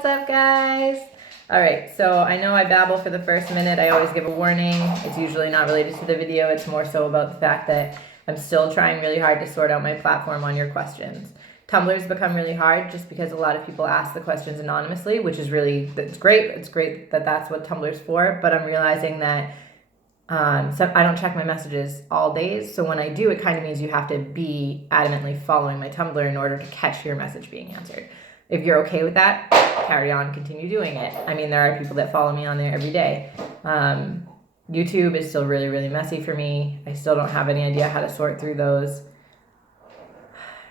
What's up, guys? All right, so I know I babble for the first minute. I always give a warning. It's usually not related to the video. It's more so about the fact that I'm still trying really hard to sort out my platform on your questions. Tumblr's become really hard just because a lot of people ask the questions anonymously, which is that's great. It's great that that's what Tumblr's for, but I'm realizing that so I don't check my messages all days. So when I do, it kind of means you have to be adamantly following my Tumblr in order to catch your message being answered. If you're okay with that, carry on, continue doing it. I mean, there are people that follow me on there every day. YouTube is still really, really messy for me. I still don't have any idea how to sort through those.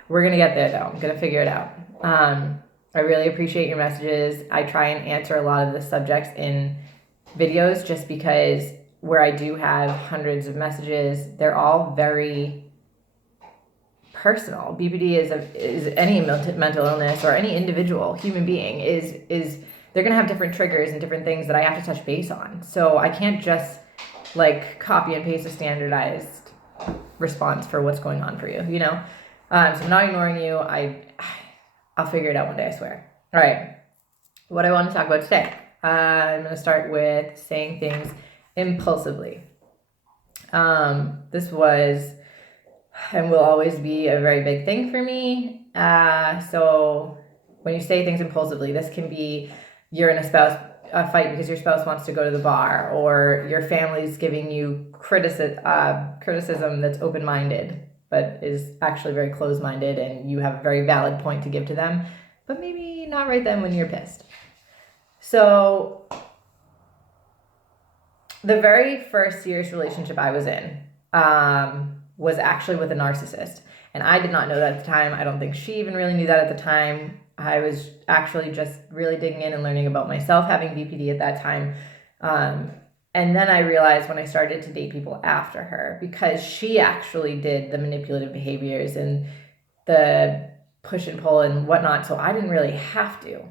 We're going to get there, though. I'm going to figure it out. I really appreciate your messages. I try and answer a lot of the subjects in videos just because where I do have hundreds of messages, they're all very personal. BPD is any mental illness or any individual human being is they're going to have different triggers and different things that I have to touch base on. So I can't just like copy and paste a standardized response for what's going on for you, you know? So I'm not ignoring you. I'll figure it out one day, I swear. All right. What I want to talk about today. I'm going to start with saying things impulsively. This was and will always be a very big thing for me. So when you say things impulsively, this can be you're in a fight because your spouse wants to go to the bar, or your family's giving you criticism that's open-minded, but is actually very closed-minded, and you have a very valid point to give to them, but maybe not right then when you're pissed. So the very first serious relationship I was in, was actually with a narcissist. And I did not know that at the time. I don't think she even really knew that at the time. I was actually just really digging in and learning about myself, having BPD at that time. And then I realized when I started to date people after her, because she actually did the manipulative behaviors and the push and pull and whatnot, so I didn't really have to.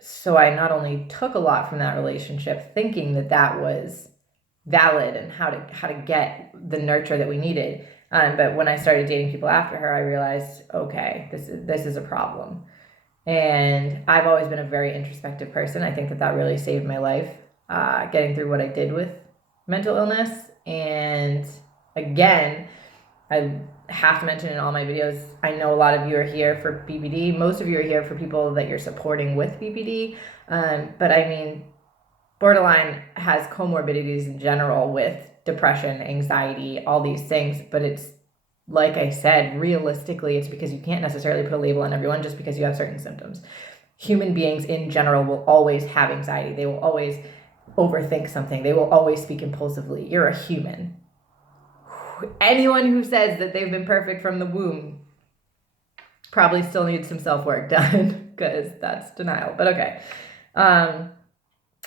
So I not only took a lot from that relationship, thinking that that was valid and how to get the nurture that we needed. But when I started dating people after her, I realized, okay, this is a problem. And I've always been a very introspective person. I think that really saved my life, getting through what I did with mental illness. And again, I have to mention in all my videos, I know a lot of you are here for BPD. Most of you are here for people that you're supporting with BPD. But I mean, borderline has comorbidities in general with depression, anxiety, all these things. But it's, like I said, realistically, it's because you can't necessarily put a label on everyone just because you have certain symptoms. Human beings in general will always have anxiety. They will always overthink something. They will always speak impulsively. You're a human. Anyone who says that they've been perfect from the womb probably still needs some self-work done, because that's denial. But okay.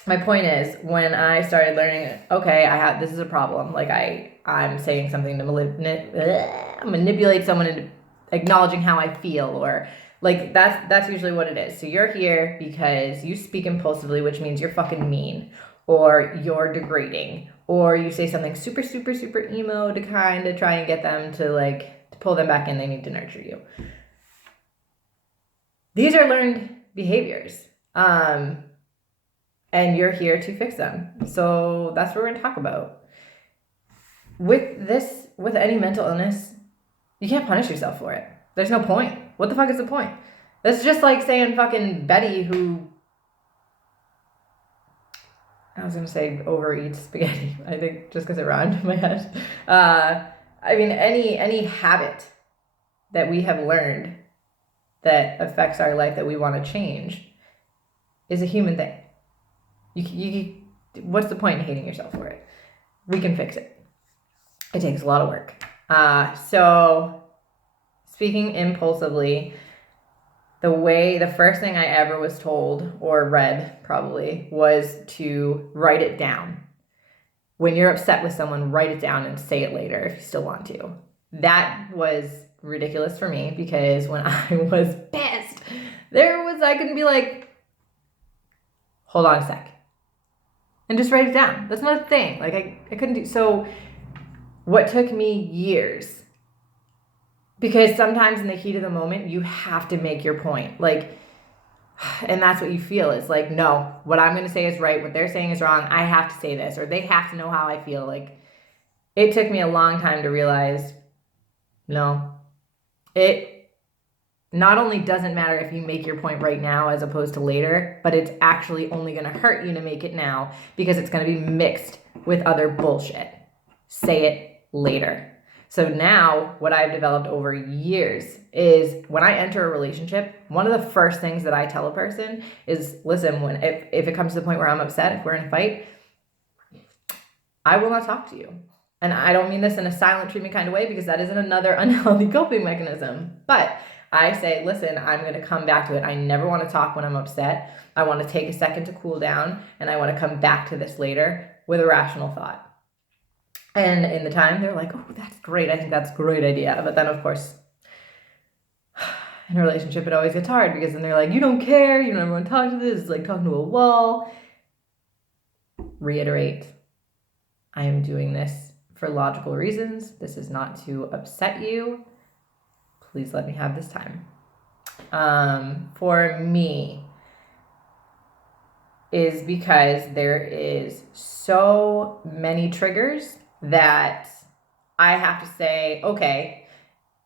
My point is, when I started learning, okay, this is a problem. Like I'm saying something to manipulate someone into acknowledging how I feel, or like that's usually what it is. So you're here because you speak impulsively, which means you're fucking mean, or you're degrading, or you say something super, super, super emo to kind of try and get them to pull them back in. They need to nurture you. These are learned behaviors. And you're here to fix them. So that's what we're going to talk about. With any mental illness, you can't punish yourself for it. There's no point. What the fuck is the point? That's just like saying fucking Betty, who, I was going to say overeats spaghetti, I think, just because it rhymed in my head. I mean, any habit that we have learned that affects our life that we want to change is a human thing. What's the point in hating yourself for it? We can fix it. It takes a lot of work. So speaking impulsively, the first thing I ever was told or read probably was to write it down. When you're upset with someone, write it down and say it later if you still want to. That was ridiculous for me, because when I was pissed, I couldn't be like, hold on a sec, and just write it down. That's not a thing. Like I couldn't do. So what took me years, because sometimes in the heat of the moment, you have to make your point. Like And that's what you feel. It's like, no, what I'm going to say is right. What they're saying is wrong. I have to say this, or they have to know how I feel. Like, it took me a long time to realize, no, it not only doesn't matter if you make your point right now as opposed to later, but it's actually only going to hurt you to make it now because it's going to be mixed with other bullshit. Say it later. So now what I've developed over years is when I enter a relationship, one of the first things that I tell a person is, listen, if it comes to the point where I'm upset, if we're in a fight, I will not talk to you. And I don't mean this in a silent treatment kind of way, because that isn't another unhealthy coping mechanism. But I say, listen, I'm going to come back to it. I never want to talk when I'm upset. I want to take a second to cool down, and I want to come back to this later with a rational thought. And in the time, they're like, oh, that's great. I think that's a great idea. But then, of course, in a relationship, it always gets hard, because then they're like, you don't care. You don't ever want to talk to this. It's like talking to a wall. Reiterate, I am doing this for logical reasons. This is not to upset you. Please let me have this time. For me, is because there is so many triggers that I have to say, okay,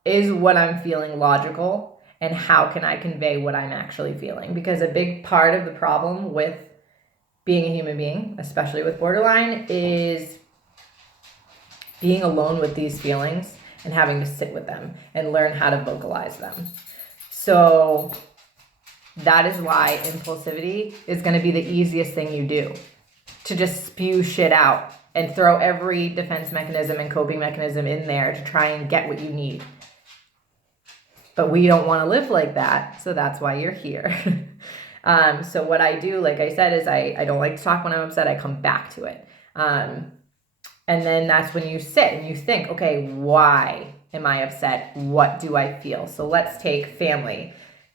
is what I'm feeling logical, and how can I convey what I'm actually feeling? Because a big part of the problem with being a human being, especially with borderline, is being alone with these feelings and having to sit with them and learn how to vocalize them. So that is why impulsivity is going to be the easiest thing you do, to just spew shit out and throw every defense mechanism and coping mechanism in there to try and get what you need. But we don't want to live like that, so that's why you're here. So what I do, like I said, is I don't like to talk when I'm upset. I come back to it. And then that's when you sit and you think, okay, why am I upset? What do I feel? So let's take family.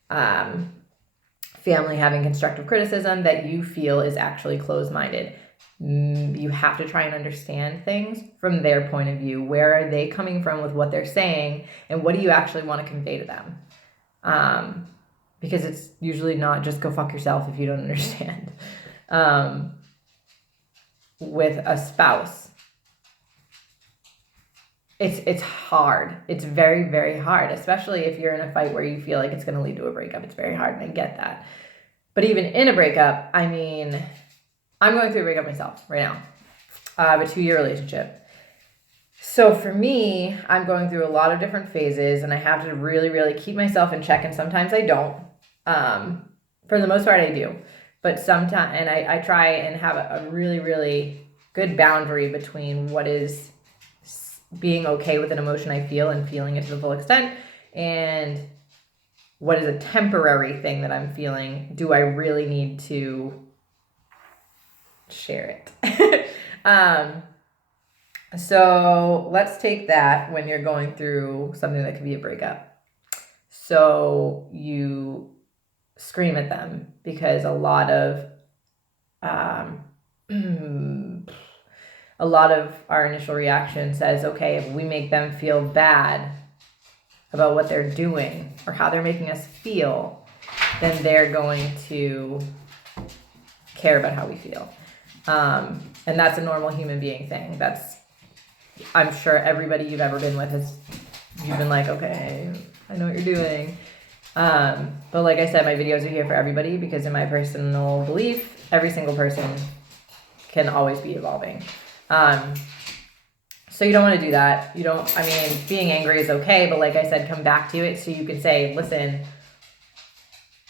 Family having constructive criticism that you feel is actually closed-minded. You have to try and understand things from their point of view. Where are they coming from with what they're saying, and what do you actually want to convey to them? Because it's usually not just go fuck yourself if you don't understand. With a spouse, it's hard. It's very, very hard, especially if you're in a fight where you feel like it's going to lead to a breakup. It's very hard, and I get that. But even in a breakup, I mean, I'm going through a breakup myself right now. I have a 2-year relationship. So for me, I'm going through a lot of different phases, and I have to really, really keep myself in check, and sometimes I don't. For the most part, I do. But sometimes, and I try and have a really, really good boundary between what is being okay with an emotion I feel and feeling it to the full extent, and what is a temporary thing that I'm feeling. Do I really need to share it? So let's take that when you're going through something that could be a breakup. So you scream at them because a lot of our initial reaction says, okay, if we make them feel bad about what they're doing or how they're making us feel, then they're going to care about how we feel. And that's a normal human being thing. I'm sure everybody you've ever been with you've been like, okay, I know what you're doing. But like I said, my videos are here for everybody, because in my personal belief, every single person can always be evolving. So you don't want to do that. Being angry is okay, but like I said, come back to it so you can say, listen,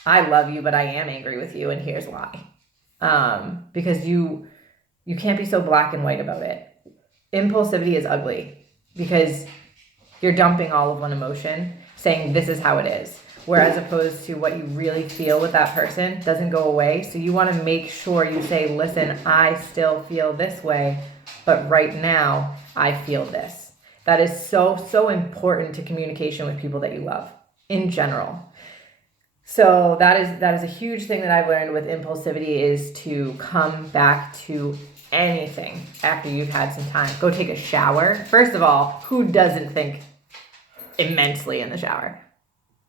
I love you, but I am angry with you, and here's why. Because you can't be so black and white about it. Impulsivity is ugly because you're dumping all of one emotion, saying this is how it is. Whereas opposed to what you really feel with that person doesn't go away. So you want to make sure you say, listen, I still feel this way, but right now I feel this. That is so, so important to communication with people that you love in general. So that is a huge thing that I've learned with impulsivity, is to come back to anything after you've had some time. Go take a shower. First of all, who doesn't think immensely in the shower?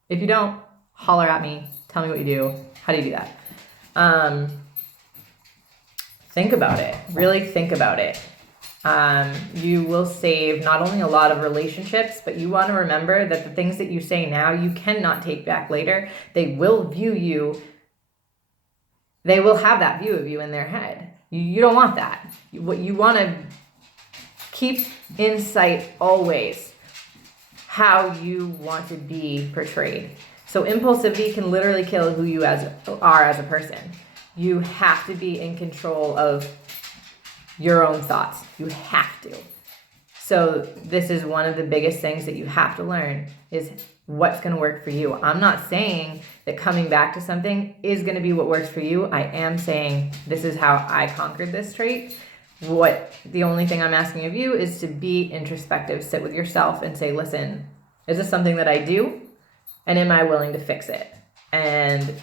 If you don't, holler at me. Tell me what you do. How do you do that? Think about it. Really think about it. You will save not only a lot of relationships, but you want to remember that the things that you say now, you cannot take back later. They will view you. They will have that view of you in their head. You don't want that. What you want to keep in sight always how you want to be portrayed. So impulsivity can literally kill who you are as a person. You have to be in control of your own thoughts. You have to. So this is one of the biggest things that you have to learn is what's going to work for you. I'm not saying that coming back to something is going to be what works for you. I am saying this is how I conquered this trait. The only thing I'm asking of you is to be introspective, sit with yourself and say, listen, is this something that I do? And am I willing to fix it? And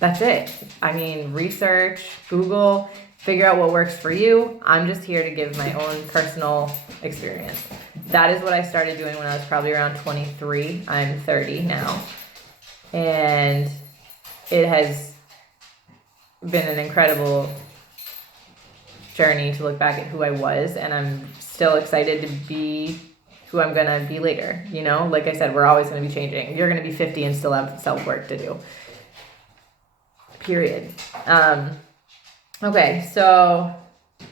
that's it. I mean, research, Google, figure out what works for you. I'm just here to give my own personal experience. That is what I started doing when I was probably around 23. I'm 30 now. And it has been an incredible journey to look back at who I was, and I'm still excited to be who I'm going to be later. You know, like I said, we're always going to be changing. You're going to be 50 and still have self-work to do. Period. Okay, so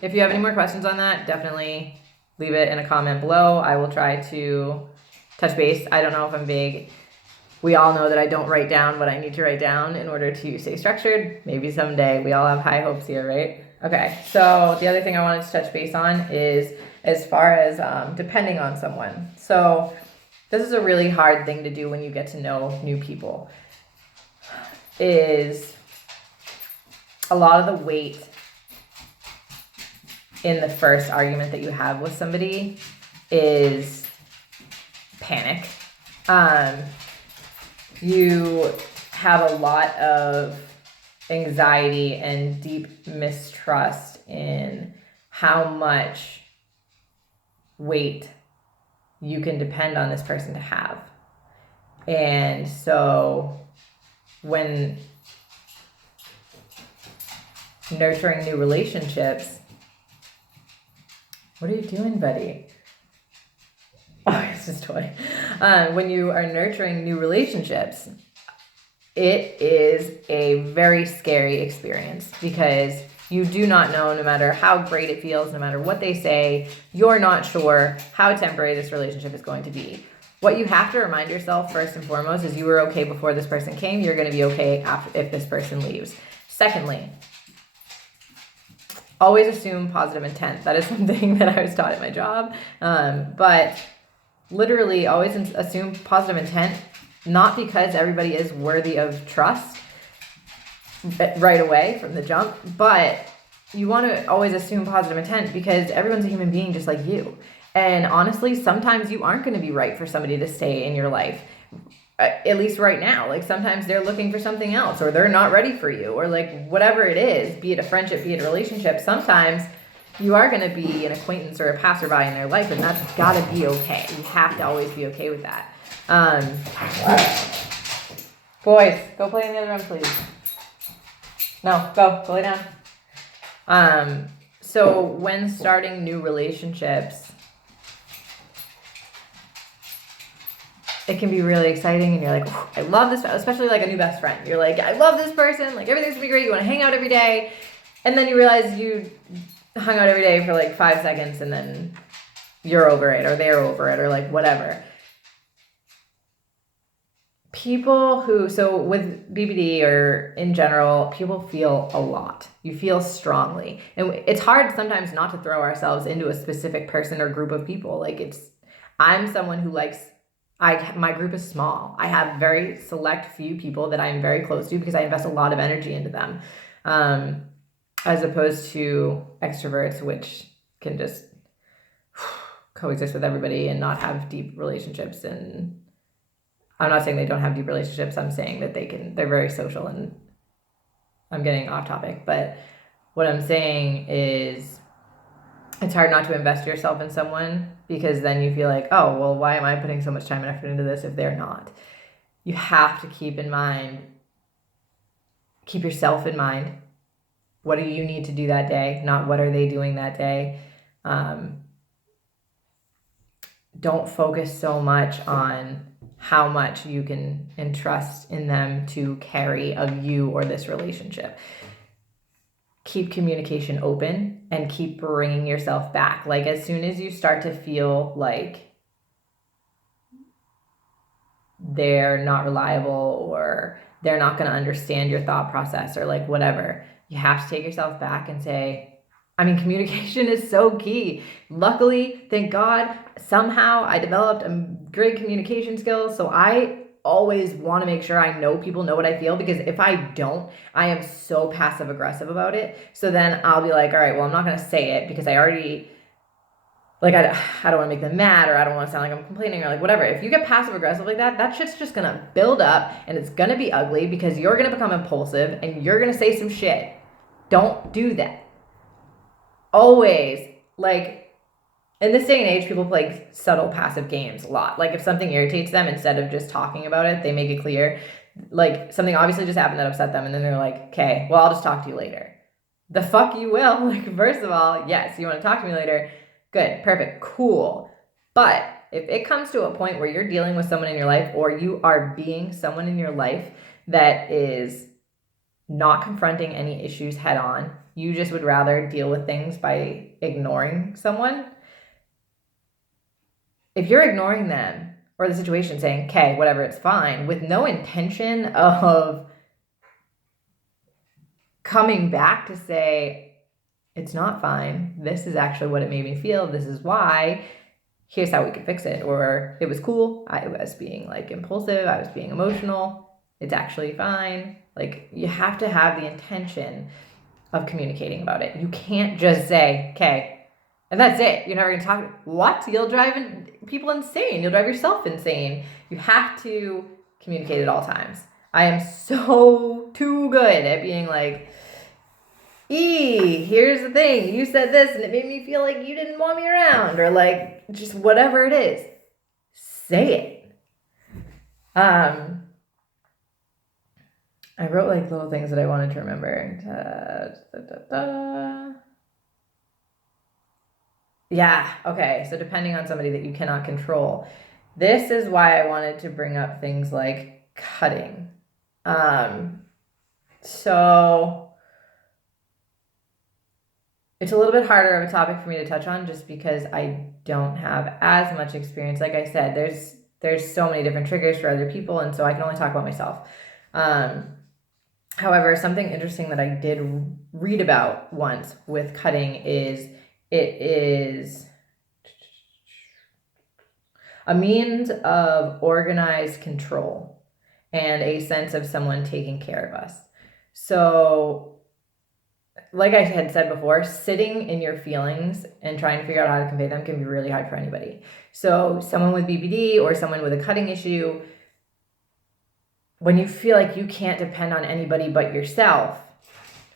if you have any more questions on that, definitely leave it in a comment below. I will try to touch base. I don't know if I'm big. We all know that I don't write down what I need to write down in order to stay structured. Maybe someday. We all have high hopes here, right? Okay, so the other thing I wanted to touch base on is as far as depending on someone. So this is a really hard thing to do when you get to know new people, is a lot of the weight in the first argument that you have with somebody is panic. You have a lot of anxiety and deep mistrust in how much weight you can depend on this person to have. And so when nurturing new relationships, what are you doing, buddy? Oh, it's just toy. When you are nurturing new relationships, it is a very scary experience because you do not know, no matter how great it feels, no matter what they say, you're not sure how temporary this relationship is going to be. What you have to remind yourself first and foremost is you were okay before this person came. You're going to be okay if this person leaves. Secondly, always assume positive intent. That is something that I was taught at my job. But literally always assume positive intent, not because everybody is worthy of trust right away from the jump, but you want to always assume positive intent because everyone's a human being just like you. And honestly, sometimes you aren't going to be right for somebody to stay in your life. At least right now, like sometimes they're looking for something else or they're not ready for you or like whatever it is, be it a friendship, be it a relationship. Sometimes you are going to be an acquaintance or a passerby in their life, and that's got to be okay. You have to always be okay with that. Boys, go play in the other room, please. No, go lay down. So when starting new relationships, it can be really exciting and you're like, I love this, especially like a new best friend. You're like, I love this person, like everything's gonna be great, you wanna hang out every day. And then you realize you hung out every day for like 5 seconds and then you're over it or they're over it or like whatever. So with BPD or in general, people feel a lot. You feel strongly. And it's hard sometimes not to throw ourselves into a specific person or group of people. I'm someone who likes, my group is small. I have very select few people that I'm very close to because I invest a lot of energy into them. As opposed to extroverts, which can just coexist with everybody and not have deep relationships. And I'm not saying they don't have deep relationships. I'm saying that they're very social, and I'm getting off topic. But what I'm saying is it's hard not to invest yourself in someone because then you feel like, oh, well, why am I putting so much time and effort into this if they're not? You have to keep in mind keep yourself in mind. What do you need to do that day? Not what are they doing that day. Don't focus so much on how much you can entrust in them to carry of you or this relationship. Keep communication open and keep bringing yourself back. Like as soon as you start to feel like they're not reliable or they're not going to understand your thought process or like whatever, you have to take yourself back and say, I mean, communication is so key. Luckily, thank God, somehow I developed a great communication skills. So I always want to make sure I know people know what I feel, because if I don't, I am so passive aggressive about it. So then I'll be like, all right, well, I'm not going to say it because I already, like, I don't want to make them mad, or I don't want to sound like I'm complaining, or like whatever. If you get passive aggressive like that, that shit's just going to build up and it's going to be ugly because you're going to become impulsive and you're going to say some shit. Don't do that. Always, like, in this day and age, people play subtle passive games a lot. Like if something irritates them, instead of just talking about it, they make it clear. Like something obviously just happened that upset them, and then they're like, okay, well, I'll just talk to you later. The fuck you will. Like, first of all, yes, you want to talk to me later. Good, perfect, cool. But if it comes to a point where you're dealing with someone in your life, or you are being someone in your life that is not confronting any issues head on, you just would rather deal with things by ignoring someone. If you're ignoring them or the situation, saying, okay, whatever, it's fine, with no intention of coming back to say, it's not fine, this is actually what it made me feel, this is why, here's how we could fix it, or it was cool, I was being like impulsive, I was being emotional, it's actually fine. Like, you have to have the intention of communicating about it. You can't just say, okay, and that's it. You're never going to talk. What? You'll drive people insane. You'll drive yourself insane. You have to communicate at all times. I am so too good at being like, here's the thing. You said this and it made me feel like you didn't want me around, or like just whatever it is. Say it. I wrote like little things that I wanted to remember. Yeah, okay. So depending on somebody that you cannot control. This is why I wanted to bring up things like cutting. So it's a little bit harder of a topic for me to touch on, just because I don't have as much experience. Like I said, there's so many different triggers for other people, and so I can only talk about myself. However, something interesting that I did read about once with cutting is it is a means of organized control and a sense of someone taking care of us. So, like I had said before, sitting in your feelings and trying to figure out how to convey them can be really hard for anybody. So someone with BPD or someone with a cutting issue, when you feel like you can't depend on anybody but yourself,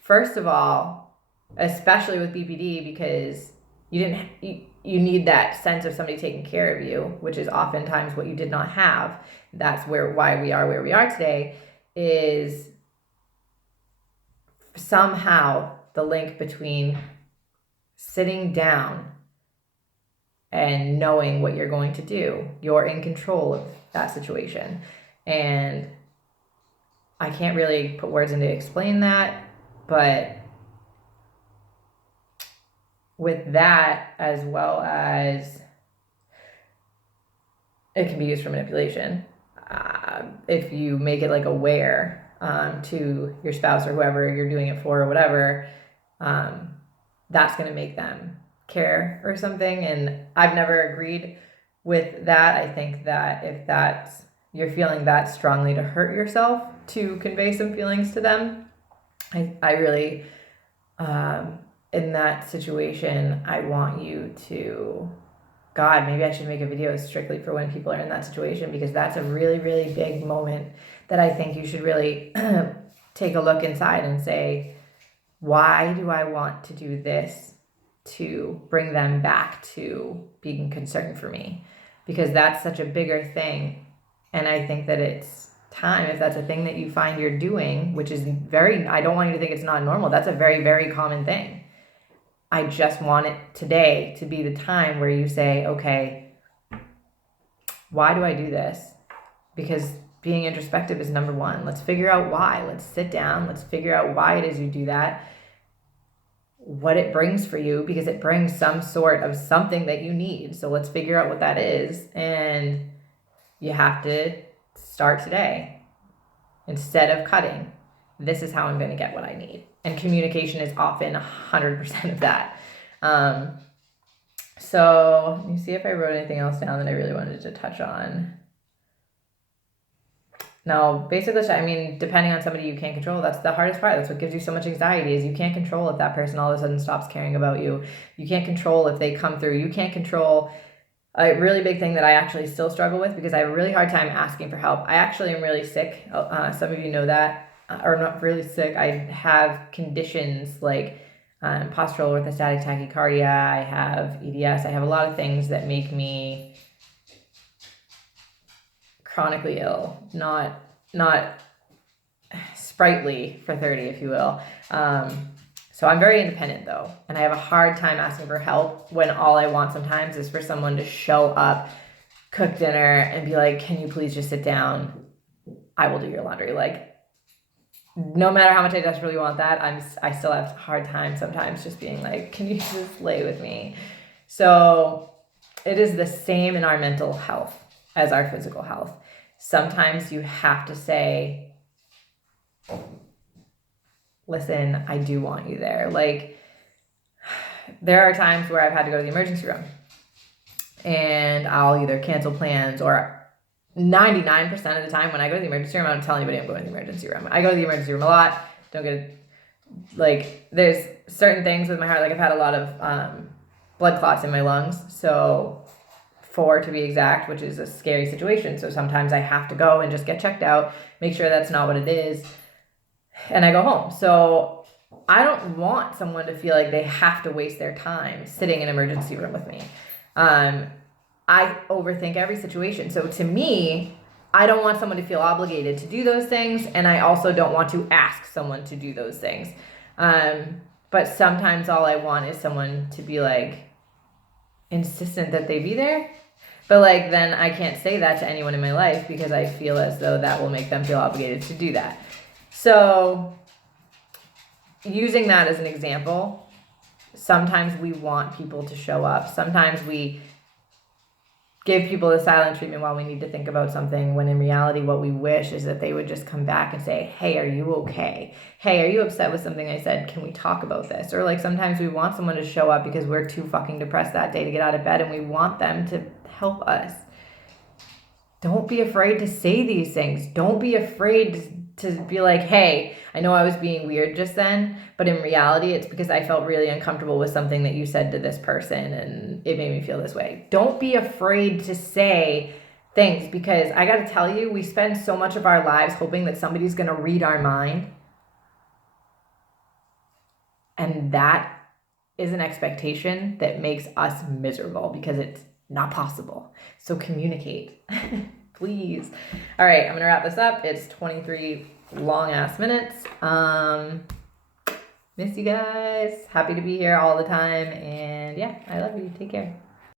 first of all, especially with BPD, because you need that sense of somebody taking care of you, which is oftentimes what you did not have. That's why we are where we are today, is somehow the link between sitting down and knowing what you're going to do. You're in control of that situation. And I can't really put words in to explain that, but with that, as well as it can be used for manipulation. If you make it like aware to your spouse or whoever you're doing it for or whatever, that's going to make them care or something. And I've never agreed with that. I think that if you're feeling that strongly to hurt yourself to convey some feelings to them, I really, in that situation, I want you to, God, maybe I should make a video strictly for when people are in that situation, because that's a really, really big moment that I think you should really take a look inside and say, why do I want to do this to bring them back to being concerned for me? Because that's such a bigger thing. And I think that it's time, if that's a thing that you find you're doing, which is I don't want you to think it's not normal. That's a very, very common thing. I just want it today to be the time where you say, okay, why do I do this? Because being introspective is number one. Let's figure out why. Let's sit down. Let's figure out why it is you do that, what it brings for you, because it brings some sort of something that you need. So let's figure out what that is. And you have to start today. Instead of cutting, this is how I'm going to get what I need. And communication is often 100% of that. So let me see if I wrote anything else down that I really wanted to touch on. No, basically, I mean, depending on somebody you can't control, that's the hardest part. That's what gives you so much anxiety, is you can't control if that person all of a sudden stops caring about you. You can't control if they come through. You can't control. A really big thing that I actually still struggle with, because I have a really hard time asking for help. I actually am really sick. Some of you know that, or not really sick. I have conditions like postural orthostatic tachycardia. I have EDS. I have a lot of things that make me chronically ill, not sprightly for 30, if you will. So I'm very independent though, and I have a hard time asking for help when all I want sometimes is for someone to show up, cook dinner, and be like, can you please just sit down? I will do your laundry. Like, no matter how much I desperately want that, I still have a hard time sometimes just being like, can you just lay with me? So it is the same in our mental health as our physical health. Sometimes you have to say, listen, I do want you there. Like, there are times where I've had to go to the emergency room and I'll either cancel plans, or 99% of the time when I go to the emergency room, I don't tell anybody I'm going to the emergency room. I go to the emergency room a lot. Don't get it. Like, there's certain things with my heart. Like, I've had a lot of blood clots in my lungs. So 4 to be exact, which is a scary situation. So sometimes I have to go and just get checked out, make sure that's not what it is, and I go home. So I don't want someone to feel like they have to waste their time sitting in an emergency room with me. I overthink every situation. So to me, I don't want someone to feel obligated to do those things, and I also don't want to ask someone to do those things. But sometimes all I want is someone to be like insistent that they be there. But like, then I can't say that to anyone in my life, because I feel as though that will make them feel obligated to do that. So using that as an example, sometimes we want people to show up. Sometimes we give people the silent treatment while we need to think about something, when in reality what we wish is that they would just come back and say, hey, are you okay? Hey, are you upset with something I said? Can we talk about this? Or like, sometimes we want someone to show up because we're too fucking depressed that day to get out of bed, and we want them to help us. Don't be afraid to say these things. Don't be afraid to be like, hey, I know I was being weird just then, but in reality, it's because I felt really uncomfortable with something that you said to this person, and it made me feel this way. Don't be afraid to say things, because I got to tell you, we spend so much of our lives hoping that somebody's going to read our mind. And that is an expectation that makes us miserable, because it's not possible. So communicate. Please. All right, I'm going to wrap this up. It's 23 long ass minutes. Miss you guys. Happy to be here all the time. And yeah, I love you. Take care.